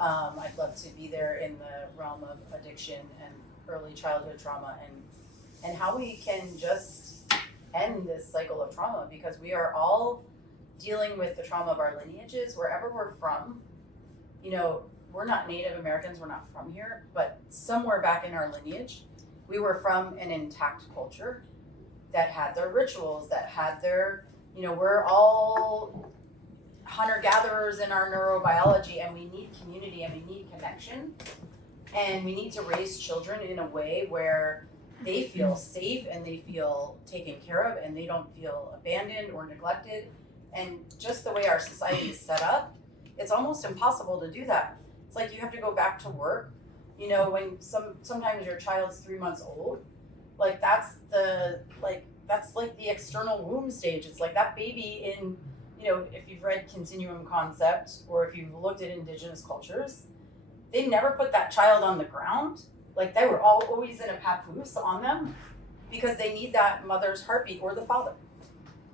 I'd love to be there in the realm of addiction and early childhood trauma and how we can just end this cycle of trauma, because we are all dealing with the trauma of our lineages wherever we're from. You know, we're not Native Americans, we're not from here, but somewhere back in our lineage, we were from an intact culture that had their rituals, that had their, we're all hunter gatherers in our neurobiology, and we need community and we need connection. And we need to raise children in a way where they feel safe and they feel taken care of and they don't feel abandoned or neglected. And just the way our society is set up, it's almost impossible to do that. It's like you have to go back to work. When sometimes your child's 3 months old, like that's like the external womb stage. It's like that baby in, if you've read Continuum Concept or if you've looked at indigenous cultures, they never put that child on the ground. Like they were always in a papoose on them because they need that mother's heartbeat or the father.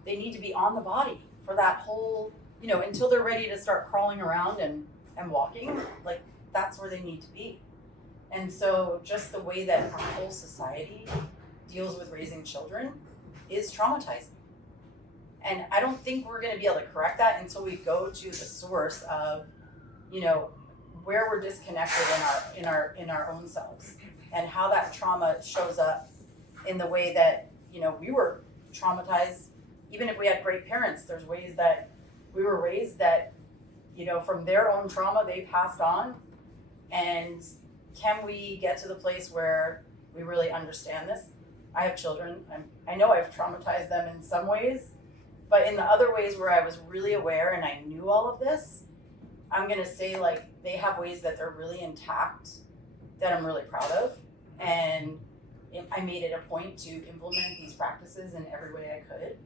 They need to be on the body for that whole, until they're ready to start crawling around and walking. Like that's where they need to be. And so just the way that our whole society deals with raising children is traumatizing. And I don't think we're going to be able to correct that until we go to the source of, where we're disconnected in our own selves, and how that trauma shows up in the way that, we were traumatized. Even if we had great parents, there's ways that we were raised that, from their own trauma they passed on. And can we get to the place where we really understand this? I have children. I know I've traumatized them in some ways, but in the other ways where I was really aware and I knew all of this, I'm going to say like they have ways that they're really intact that I'm really proud of. And I made it a point to implement these practices in every way I could.